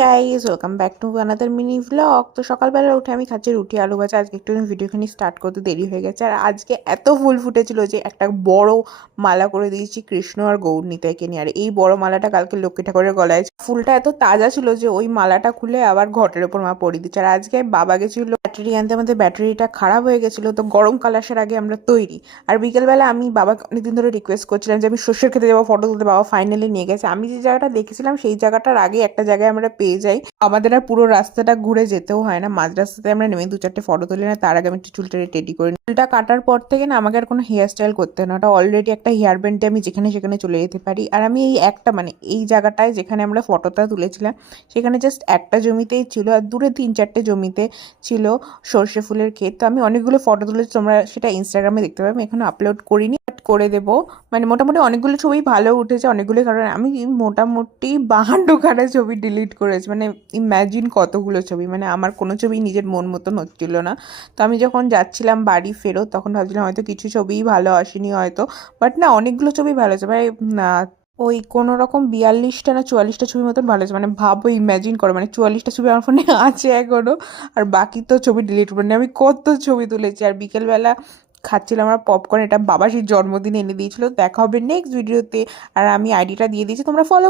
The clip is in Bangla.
Guys, welcome back to another mini vlog. তো সকালবেলা উঠে আমি খাচ্ছি রুটি আলু ভাজা। আজকে একটু ভিডিওখানি স্টার্ট করতে দেরি হয়ে গেছে। আর আজকে এত ফুল ফুটেছিল যে একটা বড় মালা করে দিয়েছি কৃষ্ণ আর গৌরনীতাইকে নিয়ে। আর এই বড় মালাটা কালকে লক্ষ্মী ঠাকুরের গলায়, ফুলটা এত তাজা ছিল যে ওই মালাটা খুলে আবার ঘটের ওপর মা পরিয়ে দিচ্ছে। আর আজকে বাবা গেছিল ব্যাটারি আনতে, আমাদের ব্যাটারিটা খারাপ হয়ে গেছিলো, তো গরম কাল আসার আগে আমরা তৈরি। আর বিকেলবেলা আমি বাবাকে অনেকদিন ধরে রিকোয়েস্ট করছিলাম যে আমি সর্ষের খেতে যাবো, ফটো তুলতে। বাবা ফাইনালি নিয়ে গেছে। আমি যে জায়গাটা দেখেছিলাম সেই জায়গাটার আগে একটা জায়গায় আমরা পেয়ে যাই। আমাদের আর পুরো রাস্তাটা ঘুরে যেতেও হয় না, মাঝ রাস্তাতে আমরা নেমে 2-4টে ফটো তুলি। না তার আগে আমি একটু চুলটা রেডি করি। চুলটা কাটার পর থেকে না আমাকে আর কোনো হেয়ার স্টাইল করতে হয় না, ওটা অলরেডি একটা হেয়ার ব্যান্ডে আমি যেখানে সেখানে চলে যেতে পারি। আর আমি এই একটা এই জায়গাটায় যেখানে আমরা ফটোটা তুলেছিলাম সেখানে জাস্ট একটা জমিতেই ছিল, আর দূরে 3-4টে জমিতে ছিল সর্ষে ফুলের ক্ষেত। তো আমি অনেকগুলো ফটো তুলেছি, তোমরা সেটা ইনস্টাগ্রামে দেখতে পাবে। আমি এখনো আপলোড করিনি, বাট করে দেবো। মোটামুটি অনেকগুলো ছবি ভালো উঠেছে, অনেকগুলো কারণ আমি মোটামুটি 52খানা ছবি ডিলিট করেছি। ইম্যাজিন কতগুলো ছবি, আমার কোনো ছবি নিজের মন মতন হচ্ছিল না। তো আমি যখন যাচ্ছিলাম বাড়ি ফেরত তখন ভাবছিলাম হয়তো কিছু ছবিই ভালো আসেনি হয়তো, বাট না অনেকগুলো ছবি ভালো আছে। না ওই কোনো রকম 42টা না 44টা ছবি মতন ভালো আছে। ভাবো, ইম্যাজিন করো, 44টা ছবি আমার ফোনে আছে এখনো, আর বাকি তো ছবি ডিলিট করে আমি কত ছবি তুলেছি। আর বিকেলবেলা খাচ্ছিলাম আমার পপকর্ন, এটা বাবা সেই জন্মদিনে এনে দিয়েছিল। দেখা হবে নেক্সট ভিডিওতে। আর আমি আইডিটা দিয়ে দিয়েছি, তোমরা ফলো